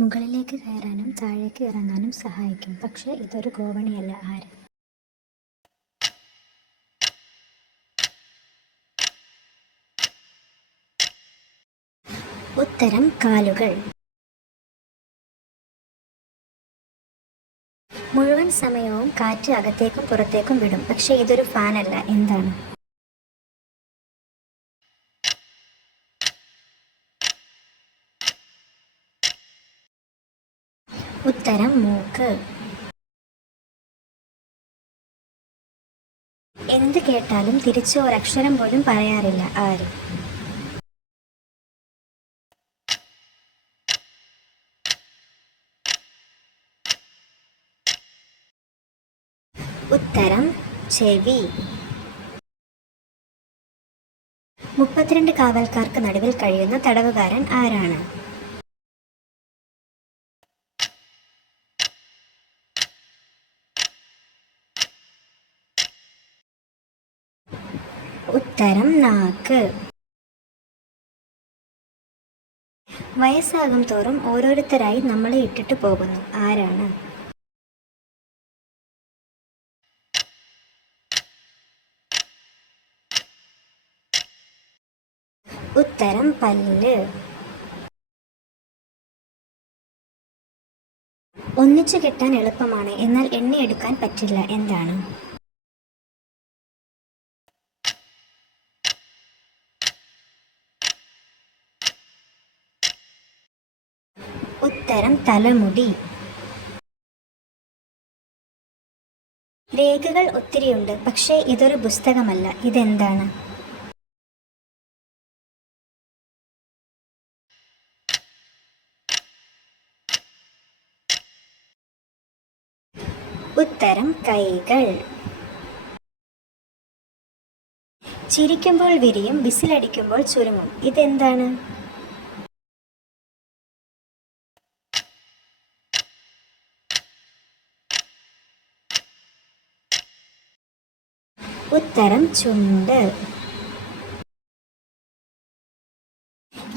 മുകളിലേക്ക് കയറാനും താഴേക്ക് ഇറങ്ങാനും സഹായിക്കും. പക്ഷേ ഇതൊരു ഗോവണിയല്ല. ആര്? ഉത്തരം കാലുകൾ. മുഴുവൻ സമയവും കാറ്റ് അകത്തേക്കും പുറത്തേക്കും വിടും. പക്ഷേ ഇതൊരു ഫാനല്ല. എന്താണ്? ഉത്തരം മൂക്ക്. എന്ത് കേട്ടാലും തിരിച്ച് ഒരക്ഷരം പോലും പറയാറില്ല. ആര്? ഉത്തരം ചെവി. 32 കാവൽക്കാർക്ക് നടുവിൽ കഴിയുന്ന തടവുകാരൻ ആരാണ്? ഉത്തരം നാക്ക്. വയസ്സാകും തോറും ഓരോരുത്തരായി നമ്മളെ ഇട്ടിട്ട് പോകുന്നു. ആരാണ്? ഉത്തരം പല്ല്. ഒന്നിച്ചു കെട്ടാൻ എളുപ്പമാണ്, എന്നാൽ എണ്ണിയെടുക്കാൻ പറ്റില്ല. എന്താണ്? ഉത്തരം തലമുടി. രേഖകൾ ഒത്തിരിയുണ്ട്, പക്ഷേ ഇതൊരു പുസ്തകമല്ല. ഇതെന്താണ്? ഉത്തരം കൈകൾ. ചിരിക്കുമ്പോൾ വിരിയും, വിസിലടിക്കുമ്പോൾ ചുരുങ്ങും. ഇതെന്താണ്? ഉത്തരം ചുണ്ട്.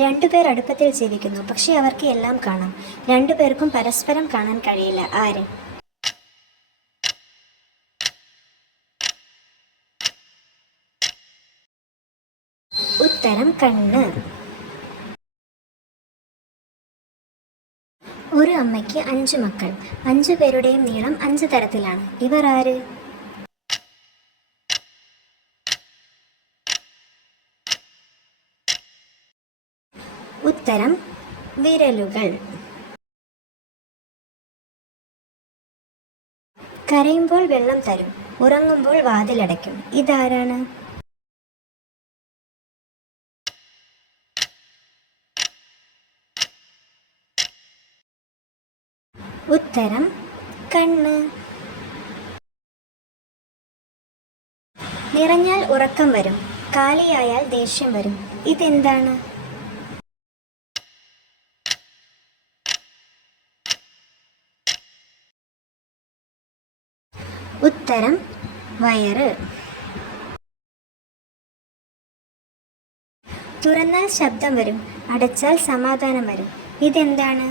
രണ്ടുപേർ അടുപ്പത്തിൽ ജീവിക്കുന്നു, പക്ഷെ അവർക്ക് എല്ലാം കാണാം. രണ്ടുപേർക്കും പരസ്പരം കാണാൻ കഴിയില്ല. ആര്? ഉത്തരം കണ്ണ്. ഒരു അമ്മയ്ക്ക് 5 മക്കൾ. 5 പേരുടെയും നീളം 5 തരത്തിലാണ്. ഇവർ ആര്? ഉത്തരം വിരലുകൾ. കരയുമ്പോൾ വെള്ളം തരും, ഉറങ്ങുമ്പോൾ വാതിലടയ്ക്കും. ഇതാരാണ്? ഉത്തരം കണ്ണ്. നിറഞ്ഞാൽ ഉറക്കം വരും, കാലിയായാൽ ദേഷ്യം വരും. ഇതെന്താണ്? ഉത്തരം വയറ്. തുറന്നാൽ ശബ്ദം വരും, അടച്ചാൽ സമാധാനം വരും. ഇതെന്താണ്?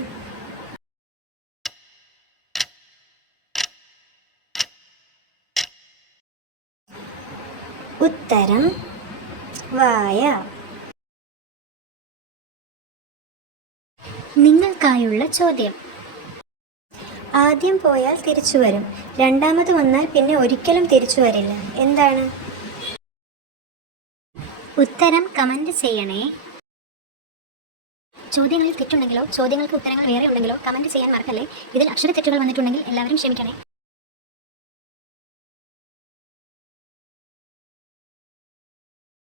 ഉത്തരം വായ. നിങ്ങൾക്കായുള്ള ചോദ്യം. ആദ്യം പോയാൽ തിരിച്ചു വരും, രണ്ടാമത് വന്നാൽ പിന്നെ ഒരിക്കലും തിരിച്ചു വരില്ല. എന്താണ്? ഉത്തരം കമന്റ് ചെയ്യണേ. ചോദ്യങ്ങളിൽ തെറ്റുണ്ടെങ്കിലോ ചോദ്യങ്ങൾക്ക് ഉത്തരങ്ങൾ വേറെ ഉണ്ടെങ്കിലോ കമന്റ് ചെയ്യാൻ മറക്കല്ലേ. ഇതിൽ അക്ഷരത്തെറ്റുകൾ വന്നിട്ടുണ്ടെങ്കിൽ എല്ലാവരും ക്ഷമിക്കണേ.